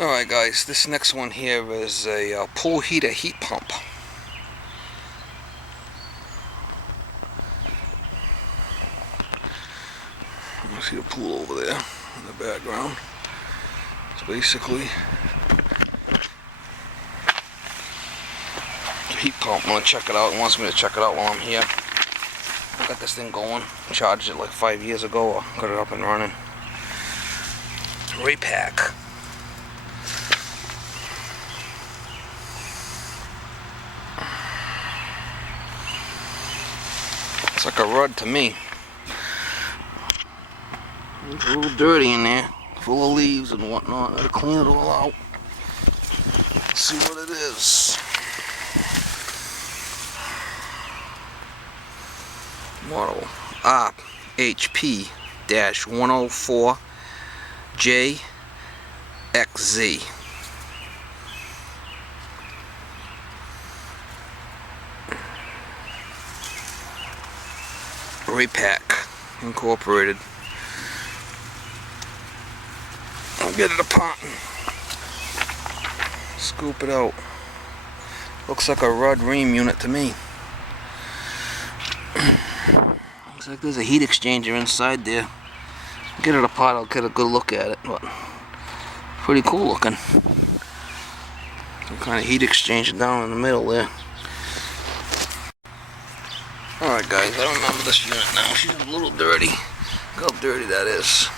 Alright guys, this next one here is a pool heater heat pump. You see the pool over there in the background. It's basically a heat pump. I'm going to check it out. It wants me to check it out while I'm here. I got this thing going. Charged it like 5 years ago. I got it up and running. Repack. It's like a rod to me. It's a little dirty in there, full of leaves and whatnot. Gotta clean it all out. See what it is. Model HP-104JXZ. Repack Incorporated. I'll get it apart and scoop it out. Looks like a rod ream unit to me. Looks like there's a heat exchanger inside there. I'll get it apart, I'll get a good look at it. But pretty cool looking. Some kind of heat exchanger down in the middle there. Alright guys, I remember this unit now. She's a little dirty. Look how dirty that is.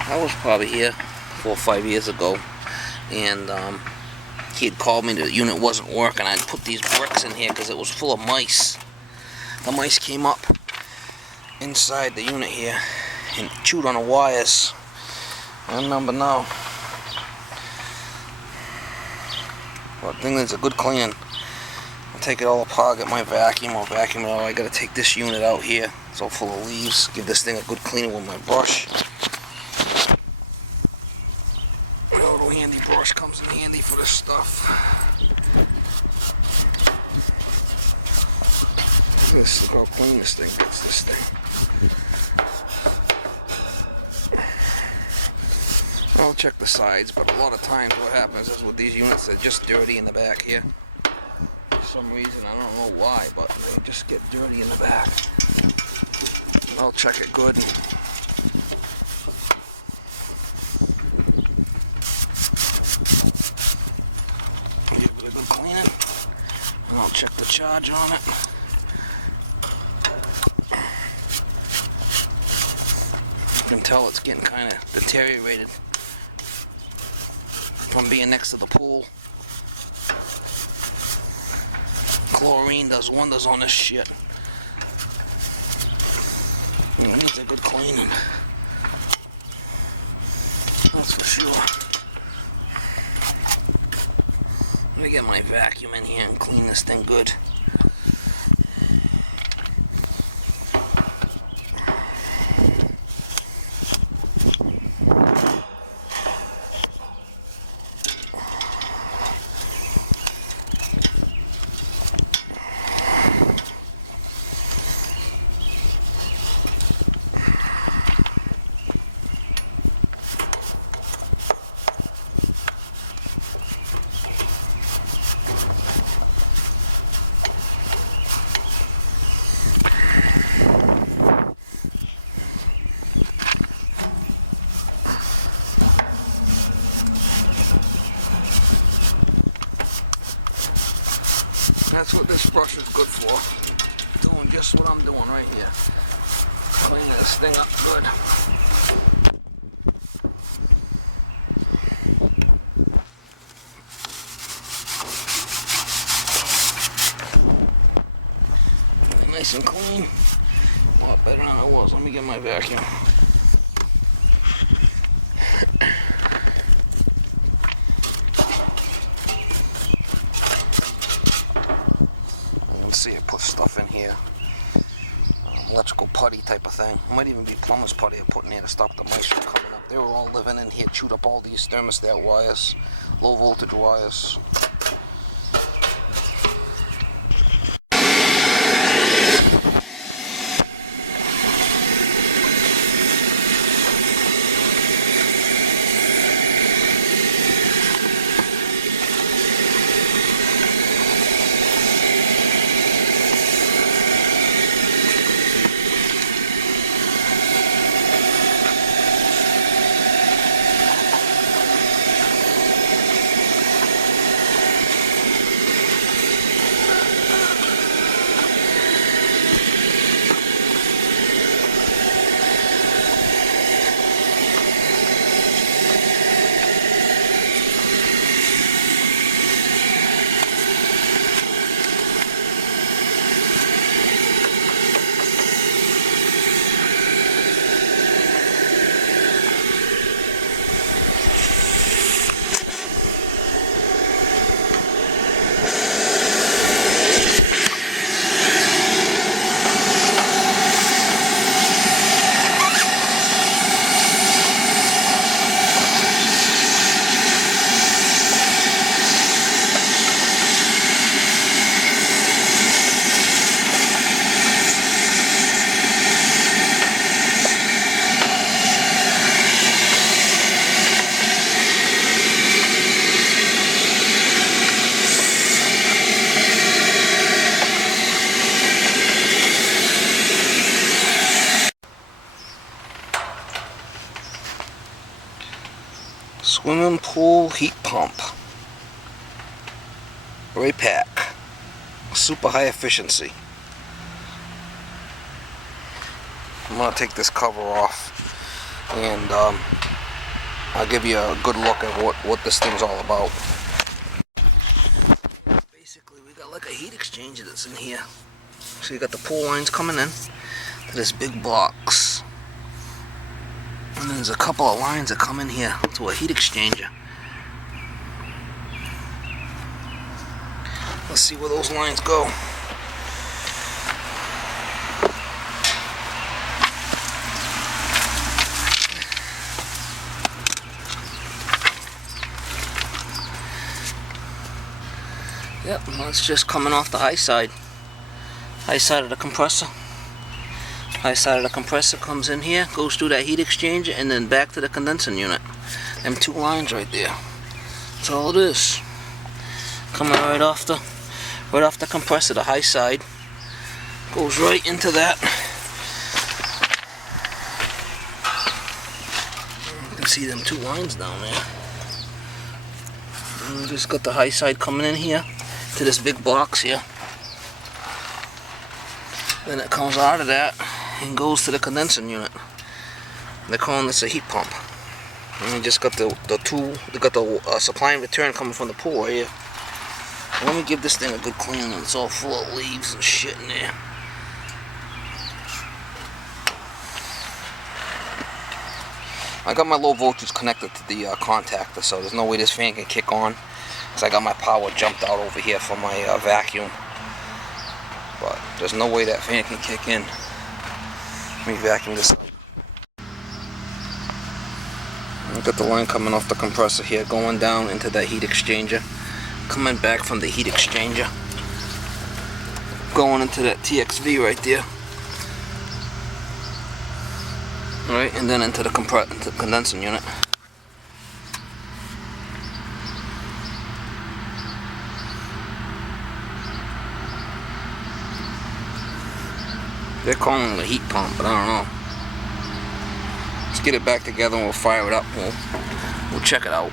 I was probably here 4 or 5 years ago, and he had called me the unit wasn't working. I'd put these bricks in here because it was full of mice. The mice came up inside the unit here and chewed on the wires. I remember now. But the thing is a good cleaning. I'll take it all apart, get my vacuum, I'll vacuum it all. I gotta take this unit out here. It's all full of leaves. Give this thing a good cleaning with my brush. A little handy brush comes in handy for this stuff. Look how clean this thing gets, this thing. I'll check the sides, but a lot of times what happens is with these units, they're just dirty in the back here. For some reason, I don't know why, but they just get dirty in the back. I'll check it good. Give it a good cleaning. And I'll check the charge on it. You can tell it's getting kind of deteriorated from being next to the pool. Chlorine does wonders on this shit. It needs a good cleaning. That's for sure. Let me get my vacuum in here and clean this thing good. That's what this brush is good for. Doing just what I'm doing right here. Cleaning this thing up good. Nice and clean. A lot better than it was. Let me get my vacuum. See it put stuff in here, electrical putty type of thing. It might even be plumber's putty I put in here to stop the mice from coming up. They were all living in here, chewed up all these thermostat wires, low voltage wires. Swimming pool heat pump. Pack. Super high efficiency. I'm going to take this cover off and I'll give you a good look at what this thing's all about. Basically, we got like a heat exchanger that's in here. So you got the pool lines coming in to this big box. And there's a couple of lines that come in here to a heat exchanger. Let's see where those lines go. Yep, well, it's just coming off the high side of the compressor. High side of the compressor comes in here, goes through that heat exchanger, and then back to the condensing unit. Them two lines right there. That's all it is. Coming right off the compressor, the high side goes right into that. You can see them two lines down there. And we just got the high side coming in here to this big box here. Then it comes out of that and goes to the condensing unit. They're calling this a heat pump. And we just got the supply and return coming from the pool right here. Let me give this thing a good clean. It's all full of leaves and shit in there. I got my low voltage connected to the contactor, so there's no way this fan can kick on. Because I got my power jumped out over here for my vacuum. But there's no way that fan can kick in. Let me vacuum this up. I've got the line coming off the compressor here, going down into that heat exchanger. Coming back from the heat exchanger. Going into that TXV right there. Alright, and then into the condensing unit. They're calling it a heat pump, but I don't know. Let's get it back together and we'll fire it up. We'll check it out.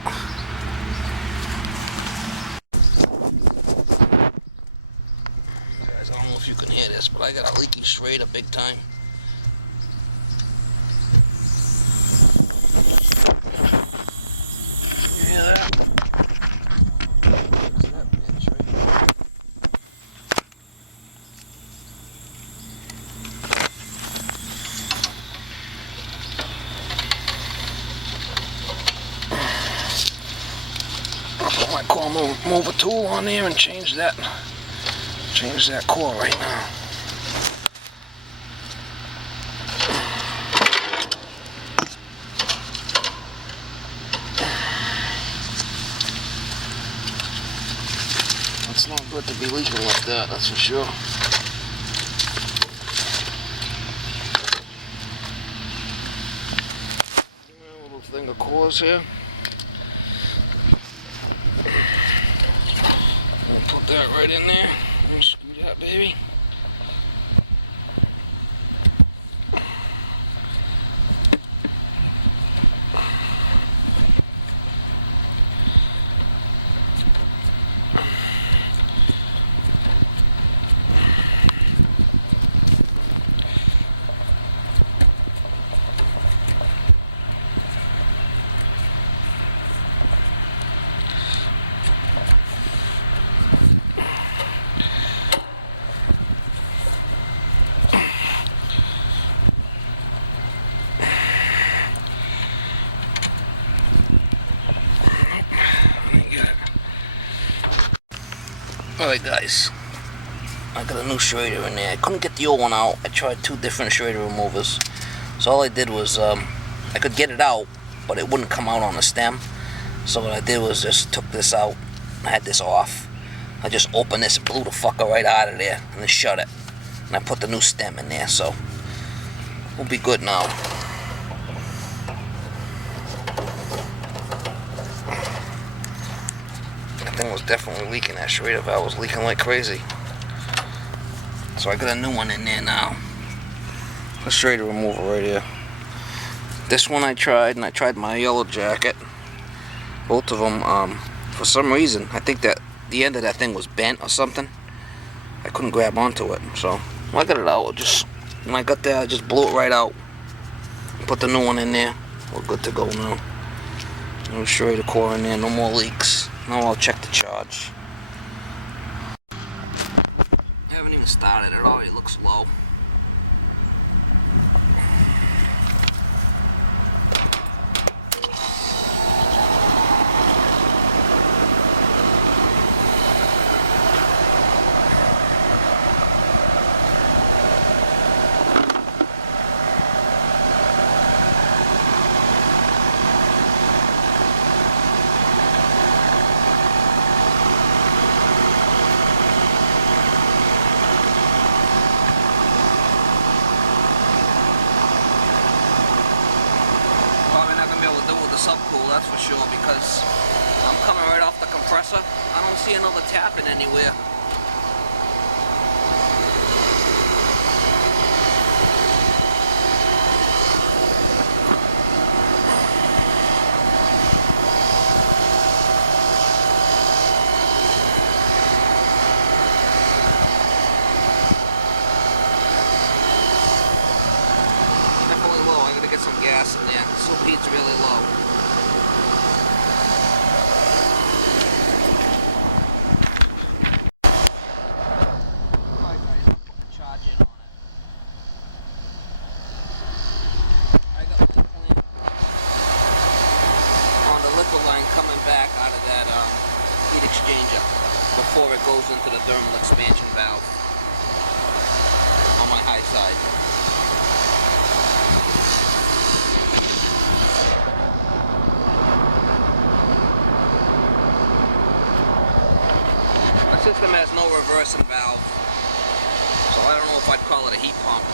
Guys, I don't know if you can hear this, but I got a leaky Schrader big time. You hear that? What's that bitch right here? My core mover tool on there and change that core right now. It's not good to be leaking like that, that's for sure. A little thing of cores here. Put that right in there. And screw that baby. Alright guys, I got a new Schrader in there. I couldn't get the old one out. I tried two different Schrader removers. So all I did was, I could get it out, but it wouldn't come out on the stem. So what I did was just took this out, I had this off. I just opened this and blew the fucker right out of there and then shut it. And I put the new stem in there, so we'll be good now. That thing was definitely leaking. That Schrader valve was leaking like crazy. So I got a new one in there now. A Schrader remover right here. This one I tried, and I tried my yellow jacket. Both of them, for some reason, I think that the end of that thing was bent or something. I couldn't grab onto it, so when I got it out, when I got there, I just blew it right out. Put the new one in there. We're good to go now. I'll show you the core in there, no more leaks. Now I'll check the charge. I haven't even started, it already looks low. Subcool, that's for sure, because I'm coming right off the compressor. I don't see another tapping anywhere. Definitely low. I gotta get some gas in there. Superheat's really low. Line coming back out of that heat exchanger before it goes into the thermal expansion valve on my high side. My system has no reversing valve, so I don't know if I'd call it a heat pump.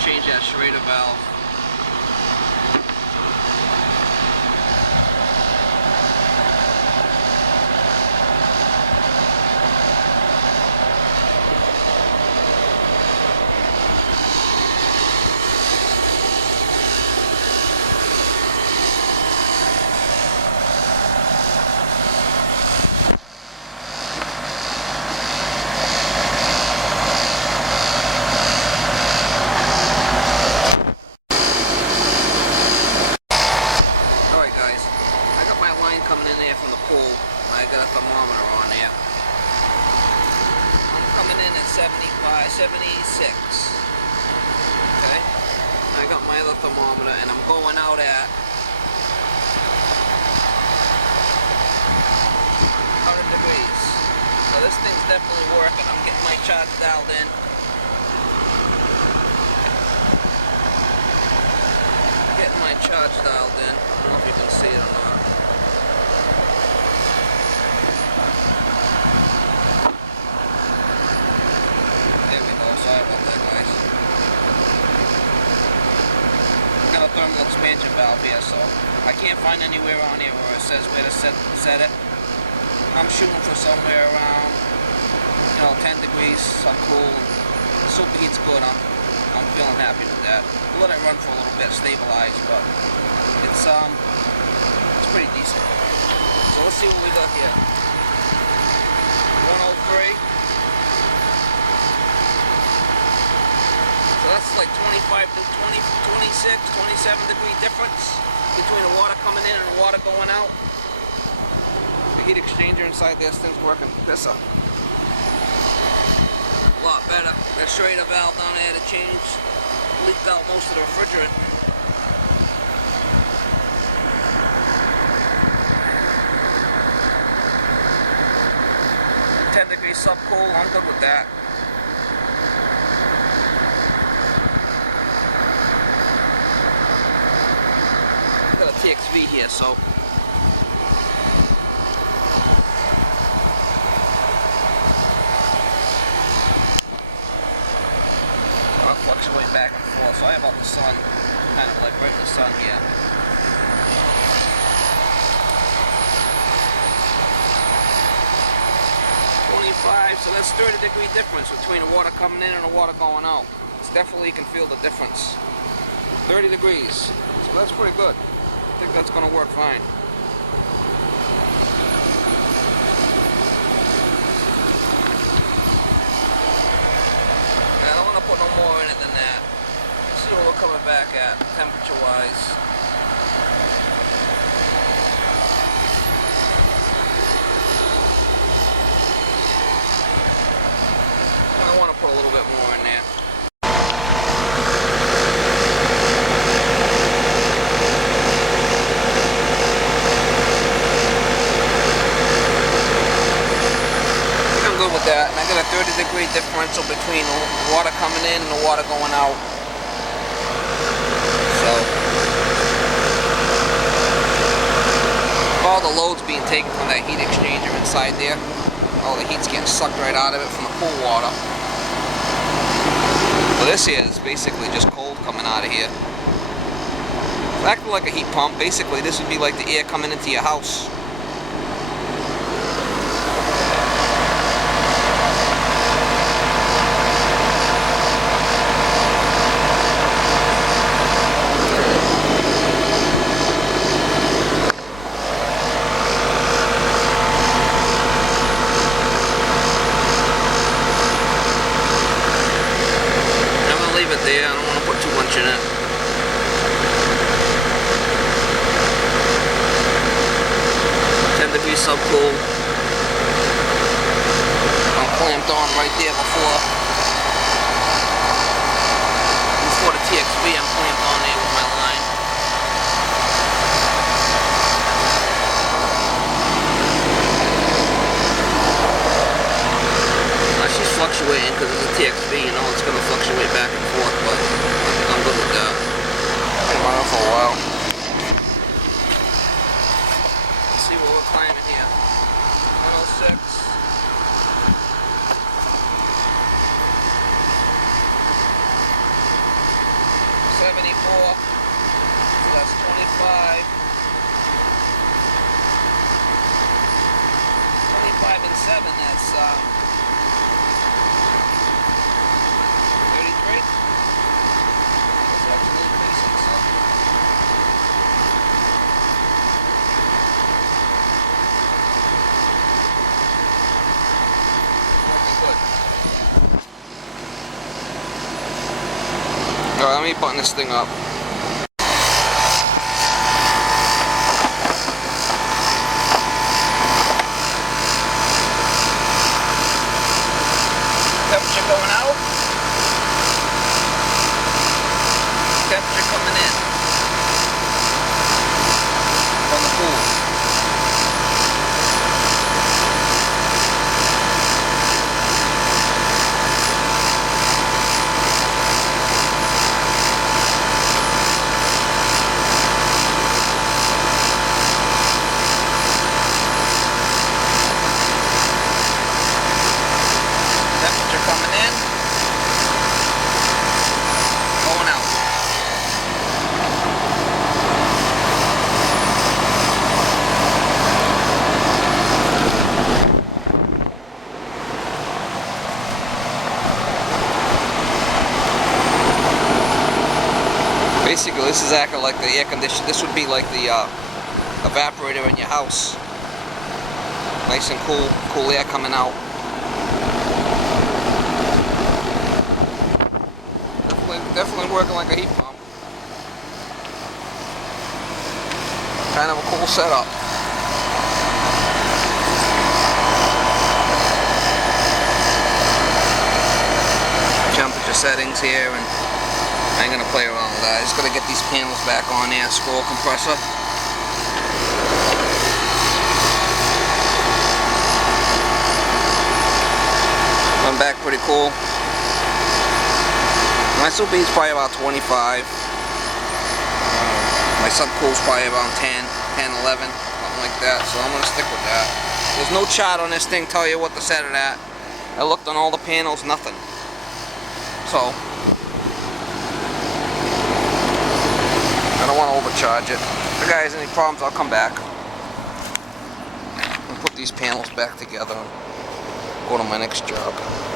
Change that Schrader valve. I got a thermometer on there. I'm coming in at 75, 76. Okay? I got my other thermometer and I'm going out at 100 degrees. So this thing's definitely working. I'm getting my charge dialed in. Getting my charge dialed in. I don't know if you can see it or not. Sorry about that, guys. I've got a thermal expansion valve here, so I can't find anywhere on here where it says where to set it. I'm shooting for somewhere around, 10 degrees, subcool. The superheat's good. I'm feeling happy with that. We'll let it run for a little bit, stabilize, but it's pretty decent. So let's see what we got here. 103. That's like 25 to 20, 26, 27 degree difference between the water coming in and the water going out. The heat exchanger inside this thing's working. This a lot better. That Schrader valve down there to change leaked out most of the refrigerant. $10 degrees subcool, I'm good with that. TXV here, so I'll fluctuate back and forth. So I have out the sun, kind of like right in the sun here. 25, so that's 30-degree difference between the water coming in and the water going out. It's definitely, you can feel the difference. 30 degrees, so that's pretty good. I think that's going to work fine. I don't want to put no more in it than that. Let's see what we're coming back at, temperature-wise. I want to put a little bit more in there. Good with that, and I got a 30-degree differential between the water coming in and the water going out. So all the load's being taken from that heat exchanger inside there. All the heat's getting sucked right out of it from the pool water. So this here is basically just cold coming out of here. It's acting like a heat pump. Basically, this would be like the air coming into your house. There, I don't want to put too much in it. 10 degrees subcool. I'm clamped on right there before the TXV. I'm clamped on there with my line. She's fluctuating because it's a TXV, you know, it's going to fluctuate back and forth, but I'm good with that. Been running for a while. Let's see what we're climbing here. 106. 74. So that's 25. 25 and 7, that's 33. That's actually increasing, so. Working good. Alright, let me button this thing up. Temperature going out. Temperature coming in from the pool. Temperature coming in, going out. Basically, this is acting like the air conditioner. This would be like the evaporator in your house. Nice and cool, cool air coming out. Definitely working like a heat pump. Kind of a cool setup. Temperature settings here, and I ain't gonna play around with that. I just gotta get these panels back on there. Scroll compressor. Went back pretty cool. My SOB is probably about 25. My subcool's probably around 10, 11, something like that. So I'm going to stick with that. There's no chart on this thing tell you what to set it at. I looked on all the panels, nothing. So I don't want to overcharge it. If the guy has any problems, I'll come back and put these panels back together. go to my next job.